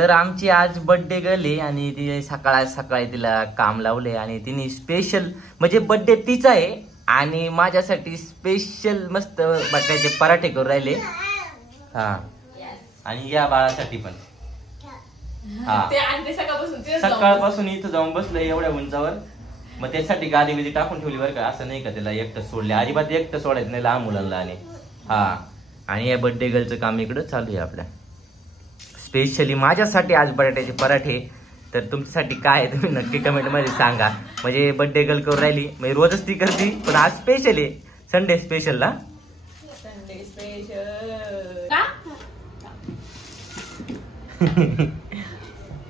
तर आमची आज बर्थडे गर्ल आहे आणि ती सकाळी तिला काम लावले आणि तिने स्पेशल म्हणजे बर्थडे तिचा आहे आणि माझ्यासाठी स्पेशल मस्त बटाट्याचे पराठे करून राहिले. हा आणि या बाळासाठी पण. हा सकाळपासून इथं जाऊन बसलोय एवढ्या उंचावर. मग त्यासाठी गादी बिदी टाकून ठेवली बरं का. असं नाही का त्याला एकटं सोडले, अजिबात एकटं सोडायचं नाही लहान मुलांना. आणि हा आणि या बर्थडे गर्लचं काम इकडं चालू आहे आपल्या. स्पेशली माझ्यासाठी आज बटाट्याचे पराठे. तर तुमच्यासाठी काय आहे तुम्ही नक्की कमेंट मध्ये सांगा. म्हणजे बर्थडे गर्ल करून राहिली म्हणजे रोजच ती करते पण आज स्पेशल आहे. संडे स्पेशल ना. संडे स्पेशल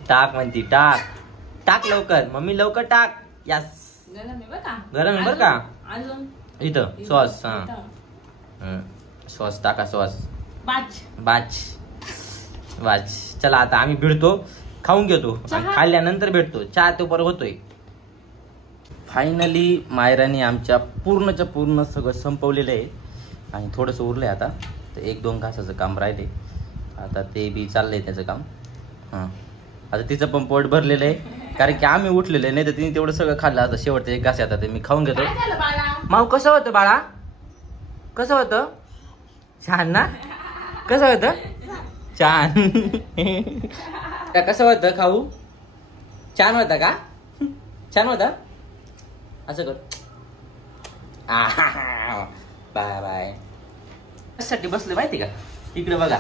टाक म्हणती टाक टाक लवकर मम्मी लवकर टाक. यस गरम आहे बर का. इथं सॉस. हा सॉस टाका सॉस. बाच वाच. चला आता आम्ही भेटतो खाऊन घेतो खाल्ल्यानंतर भेटतो. चहा तो बरोबर होतोय. फायनली मायराने आमच्या पूर्णच्या पूर्ण सगळं संपवलेलं आहे आणि थोडंसं उरलंय आता. तर 1-2 घासाचं काम राहिले आता ते बी चाललंय त्याचं काम. हां आता तिचं पण पोट भरलेलं आहे कारण की आम्ही उठलेलं आहे. नाही तर तिने तेवढं सगळं खाल्लं. आता शेवटचं 1 घास आता ते मी खाऊन घेतो. माऊ कसं होतं बाळा कसं होतं. छान ना. कसं होतं छान. कसं होतं खाऊ. छान होता का. छान होता. असं कर. Bye bye. कशासाठी बसले माहिती का. इकडे बघा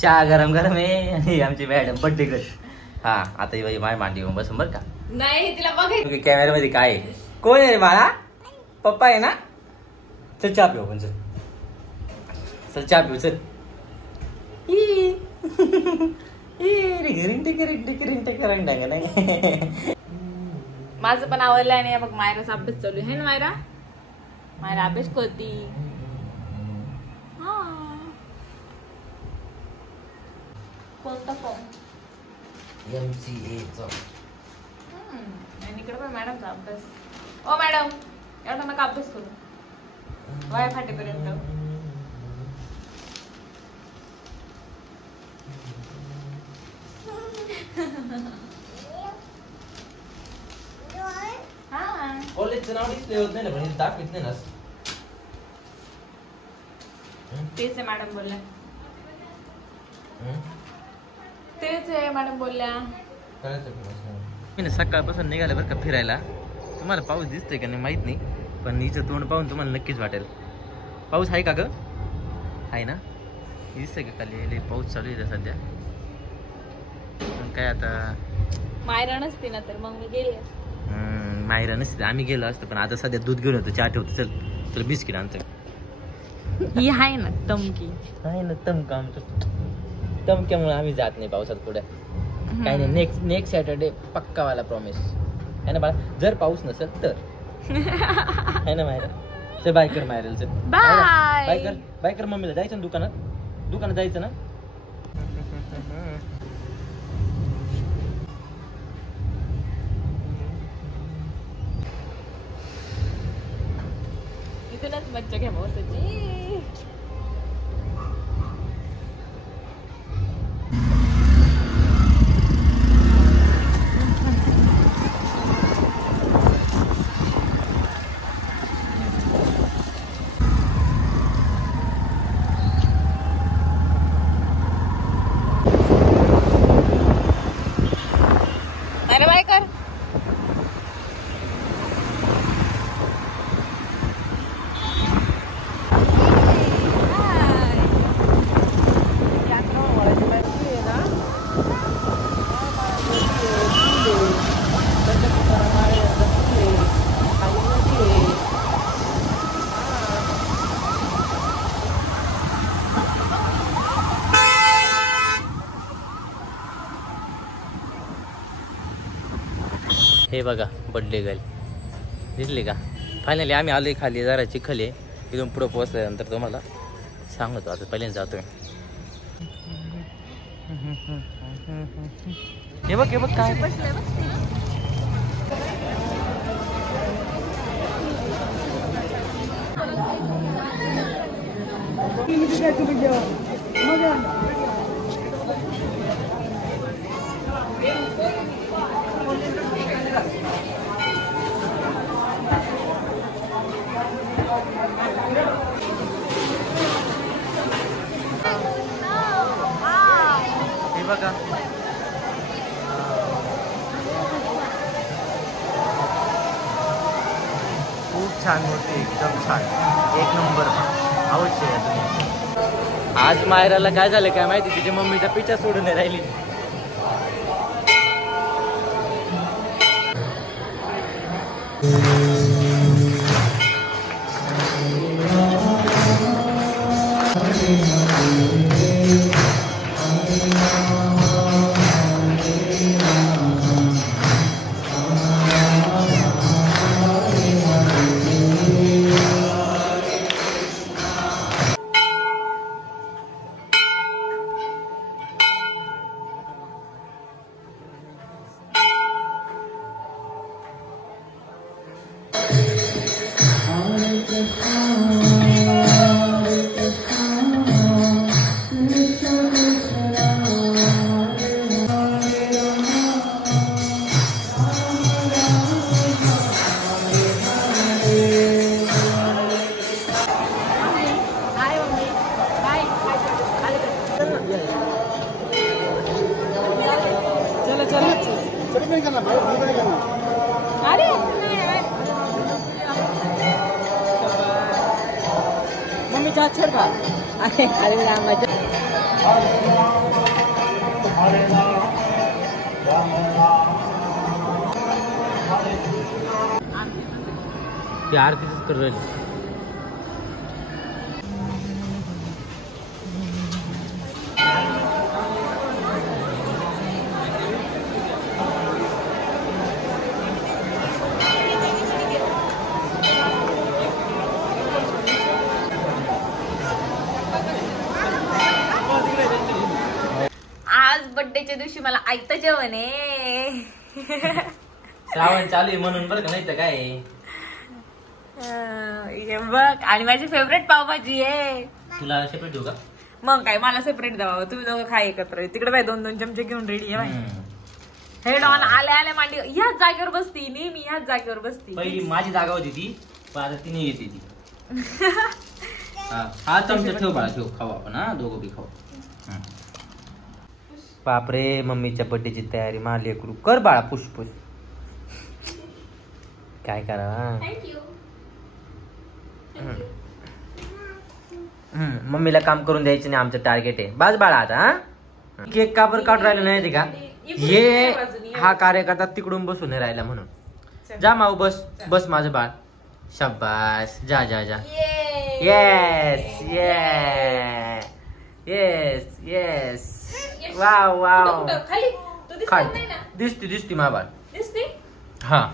चहा गरम गरम आहे आणि आमची मॅडम बर्थडे कर. हा आता बाई माय मांडी बस बर का. नाही तिला बघायचं कॅमेरा मध्ये काय कोण आहे बाळा. पप्पा आहे ना. चल चहा पिऊ पण. चल चहा पिऊ चल. माझं पण आवडलं आणि बघ मायराचा अभ्यास चालू आहे ना. मायरा अभ्यास करती. कोणता फॉर्म MCA चा. आणि इकडे पण मॅडमचा अभ्यास. ओ मॅडम एवढा नका अभ्यास करू वाया फाटेपर्यंत. कॉलेजचं नाव डिस्प्ले होत नाही ना पण दाखवत नाही ना. तेच आहे मॅडम बोलल्या. तेच आहे मॅडम बोलल्या. मी सकाळपासून निघाले बरं का फिरायला. तुम्हाला पाऊस दिसतोय का नाही माहित नाही पण हिचं तोंड पाहून तुम्हाला नक्कीच वाटेल. पाऊस आहे का ग. आहे ना. दिसतंय का खाली पाऊस चालू आहे सध्या. काय आता मायरा नसते ना तर मग मी गेले. मायरा नसते आम्ही गेलो असतो पण आता सध्या दूध घेऊन होतो. चहा ठेवतो चल तुला बिस्किट आणतो. ही आहे ना तमकी. आहे ना तमका आमचं. तमक्यामुळे आम्ही जात नाही पावसात पुढे. काही नाही. नेक्स्ट सॅटर्डे पक्कावाला प्रॉमिस आहे ना बाळा. जर पाऊस नसेल तर आहे ना मायरा. चल बाय कर मायरा. चल बाय बाय कर मम्मीला. जायचं ना दुकानात जायचं ना. इथूनच मज्जा घ्या पावसाची. अरे बाय कर. हे बघा बर्थडे गर्ल दिसली का. फायनली आम्ही आलोय खाली जरा चिखल आहे. इथून पुढं पोहोचल्यानंतर तुम्हाला सांगतो. आता पहिल्यांदा जातोय. हे बघ काय बघा खूप छान मूर्ती, एकदम छान, एक नंबर. अवश्य या तुम्ही. आज मायराला काय झालं काय माहिती, तिच्या मम्मीचा पिच्छा सोडून नाही राहिली. ती आरतीच कर राहिली. आज बर्थडेच्या दिवशी मला ऐकतं जेवण आहे. श्रावण चालू आहे म्हणून बरं का, नाही तर काय. हे बघ, आणि माझी फेवरेट पावभाजी आहे. तुला सेपरेट देऊ का? मग काय, मला सेपरेट द्यावा, तुम्ही दोघं खा एकत्र. तिकडे बाय 2-2 चमचे घेऊन रेडी आहे. हेड ऑन आल्या आल्या मांडी ह्याच जागेवर बसती, नेहमी ह्याच जागेवर बसती. पहिली माझी जागा होती ती, पण आता तिने येते ती. हा चमचा ठेव बाळा, ठेव, खाऊ आपण. हा दोघं बी खाऊ. बापरे, मम्मीच्या बर्थडेची तयारी मारली करू. कर बाळा, पुश पुश. काय करा. मम्मीला काम करून द्यायचं नाही, आमचं टार्गेट आहे. बाज बाळा आता. हा केक का बरं काढून राहिलं नाही का? हे हा कार्यकर्ता तिकडून बसून नाही राहिला म्हणून. जा माऊ, बस बस माझं बाळ. शाबास, जा जा जा. Yes yes yes yes. Wow wow. खाली दिसती दिसती मा बाळ. हा.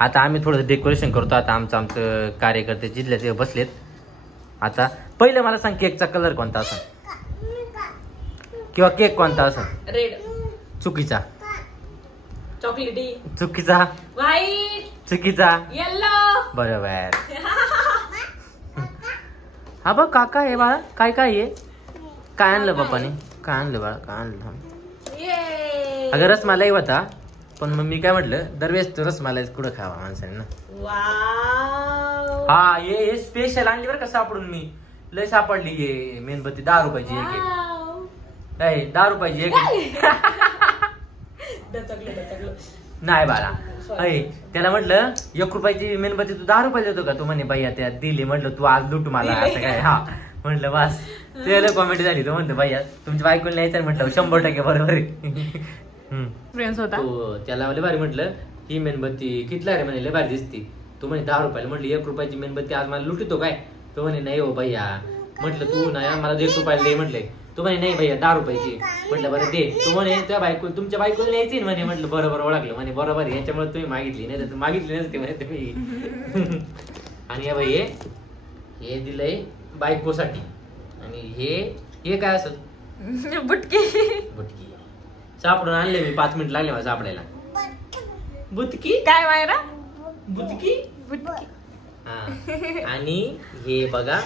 आता आम्ही थोडं डेकोरेशन करतो. आता आमचं कार्यकर्ते जिल्ह्यात बसलेत. आता पहिलं मला सांग, केकचा कलर कोणता असेल किंवा केक कोणता असेल? रेड. चुकीचा. चॉकलेटी. चुकीचा. व्हाईट. चुकीचा. येलो. बरोबर. हा बघ काका, हे बाळा काय काय आहे? काय आणलं बापाने? काय आणलं बाळा? काय आणलं? अगं रसमलाई होता, पण मग मी काय म्हटलं, दरवेळेस तो रसमलाई कुठं खावा माणसाने ना. हा हे स्पेशल आणली बरं का सापडून. मी लय सापडली. हे मेणबत्ती 10 रुपयाची एक. 10 रुपयाची एक. नाही बाळा, त्याला म्हटलं 1 रुपयाची मेणबत्ती तू 10 रुपये देतो का? तू म्हणे भैया त्या दिली. म्हटलं तू आज लुट मला असं काय. हा म्हटलं बस. त्याला कॉमेडी झाली. तो म्हणतो भैया तुमच्या बायकोला न्यायचं. म्हटलं 100% बरोबर आहे. फ्रेंड्स होता त्याला लय भारी. म्हटलं ही मेणबत्ती कितला रे? म्हणे लय भारी दिसती. तू म्हणे 10 रुपयाला. म्हटलं 1 रुपयाची मेणबत्ती आज मला लुटतो काय? तो म्हणे नाही हो भैया. म्हटलं तू नाही मला 1 रुपयाला दे. म्हटले तू म्हणे नाही भैया 10 रुपयाची. म्हटलं बरं दे. तू म्हणे त्या बायको तुमच्या बायकोला न्यायची म्हणे. म्हटलं बरोबर ओळखलं. म्हणे बरोबर याच्यामुळे तुम्ही मागितली, नाही तर मागितली नसते म्हणे तुम्ही. आणि या बाई हे दिलंय बायकोसाठी. आणि हे काय असत? बुटकी. बुटकी सापडून आणले मी. 5 मिनिट लागले मला सापडायला. बुटकी काय मायरा? बुटकी. बुटकी. हा. आणि हे बघा,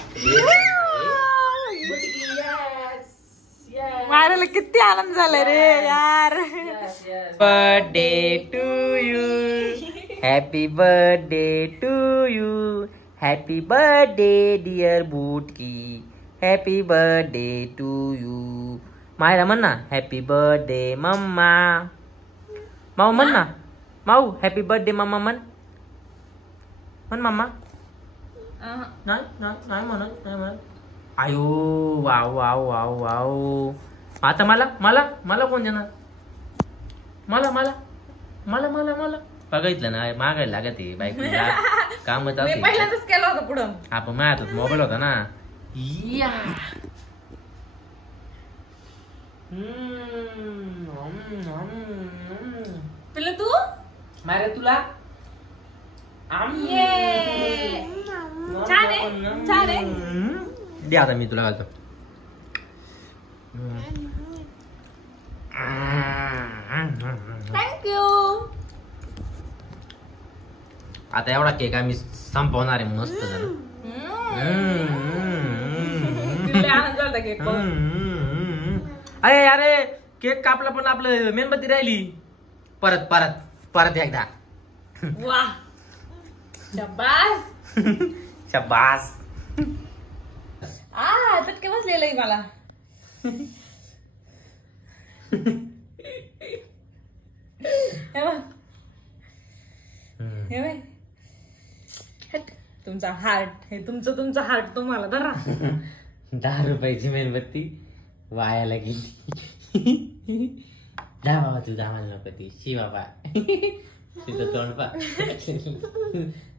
मायराला किती आनंद झाला रे यार. Birthday to you. Happy birthday to you. Happy birthday dear Butki. Happy birthday to you. Myra म्हण ना हॅपी बर्थडे मम्मा. माऊ म्हण ना. माऊ हॅपी बर्थडे मम्मा म्हण. म्हण मम्मा. नाही नाही म्हणत नाही म्हणत. आयो वाव वाव वाव वाव. आता मला मला मला कोण देणार. मला मला मला मला मला बघितलं ना मागायला लागत आहे बायकोला कामच मी पहिल्यांदाच केलं होतं पुढं. आपण माझ्या मोबाईल होता ना. या पिल्लू तू मारे तुला छान आहे छान आहे. दे आता मी तुला घालतो. थँक्यू. आता एवढा केक आम्ही संपवणार आहे मस्त झालं. आनंद झाला केक पाहून. अरे अरे केक कापला पण आपलं मेणबत्ती राहिली. परत परत परत एकदा. वा शाबास शाबास. चटके बसलेलं आहे मला. तुमचा हार्ट हे तुमचं हार्ट तुम्हाला धरा. 10 रुपयाची मेणबत्ती वायाला गेली. जा बाबा तू दामाला नको ती शी बाबा. तिथं तोंड पा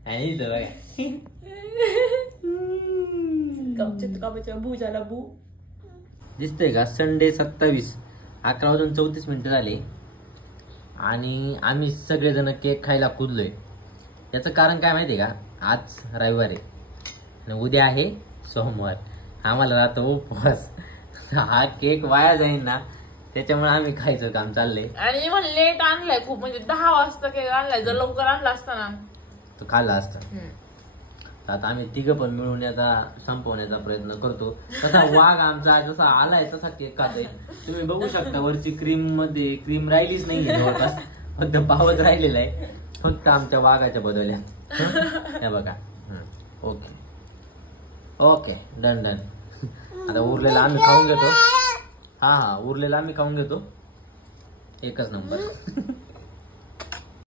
आणि तो बघा कपच्या बू झाला बू. दिसतंय का संडे 27 11:34 झाले आणि आम्ही सगळेजण केक खायला कुदलोय. याचं कारण काय माहितीये का. आज रविवार आहे आणि उद्या आहे सोमवार. आम्हाला राहतो उपवास. हा केक वाया जाईल ना त्याच्यामुळे आम्ही खायचं काम चाललंय. आणि मग लेट आणलाय खूप म्हणजे 10 वाजता केक आणलाय. जर लवकर आणला असता ना तो खाल्ला असता. आता आम्ही तिघं पण मिळून आता संपवण्याचा प्रयत्न करतो. तसा वाघ आमचा जसा आलाय तसा केक खातोय. तुम्ही बघू शकता वरची क्रीम मध्ये क्रीम राहिलीच नाही जवळपास. फक्त पावच राहिलेला आहे. फक्त आमच्या वाघाच्या बदल्या. हे बघा. Okay okay done done. आता उरलेला आम्ही खाऊन घेतो. हा उरलेला आम्ही खाऊन घेतो. एकच नंबर.